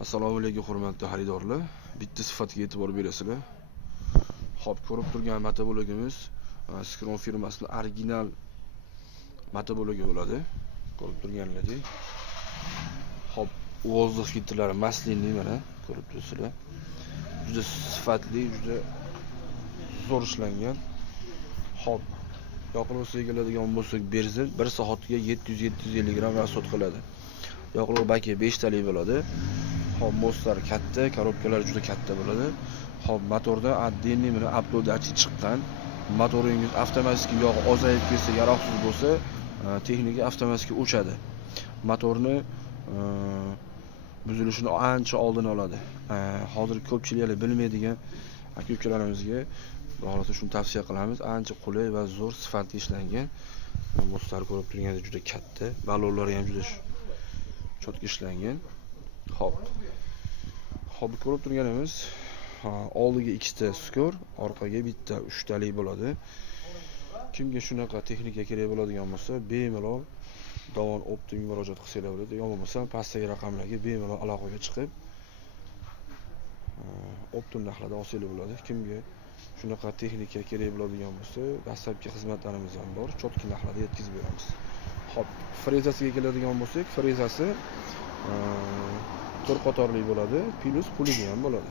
Assalomu alaykum hurmatli xaridorlar. Bitta sifatga e'tibor berasizlar. Xo'p, ko'rib turgan motobologimiz Skron firmasining original motobologi bo'ladi. Ko'rib turganlaringizdek. Xo'p, vozdux filtrlari maslinli mana ko'rib turibsizlar. Juda sifatli, juda zo'r ishlangan. Xo'p, yoqilg'isiga keladigan bo'lsak, benzin 1 soatga 700-750 gram rasxod qiladi. Yoqilg'i baki 5 talik bo'ladi. Xo'p, mostlar katta, korobkalar juda katta bo'ladi. Xo'p, motorda отдельный mana uploadchi chiqqan. Motoringiz avtomatik yog'i ozayib ketsa, yaroqsiz bo'lsa, texnika avtomatik o'chadi. Motorni buzilishini ancha oldin oladi. Hozir ko'pchiliklar bilmaydigan aka-ukalarimizga holatda shuni tavsiya qilamiz. Ancha qulay va zo'r sifatli ishlangan. Mostlar ko'rib turganingizdek juda katta, ballonlari ham juda chotga ishlangan. Xo'p, ko'rib turganimiz oldiga 2 ta skor, orqaga bitta 3 talik bo'ladi. Kimga shunaqa texnika kerak bo'ladigan bo'lsa, bemalol Davon Optimga murojaat qilsanglar bo'ladi. Yo bo'lmasa pastdagi raqamlarga bemalol aloqaga chiqib Optim narxlarda olsanglar bo'ladi. Kimga shunaqa texnika kerak bo'ladigan bo'lsa, dastlabki xizmatlarimiz ham bor, chotki narxlarda yetkazib beramiz. Xo'p, frezasiga keladigan bo'lsak, frezasi 4 qatorli bo'ladi, plus puliga ham bo'ladi.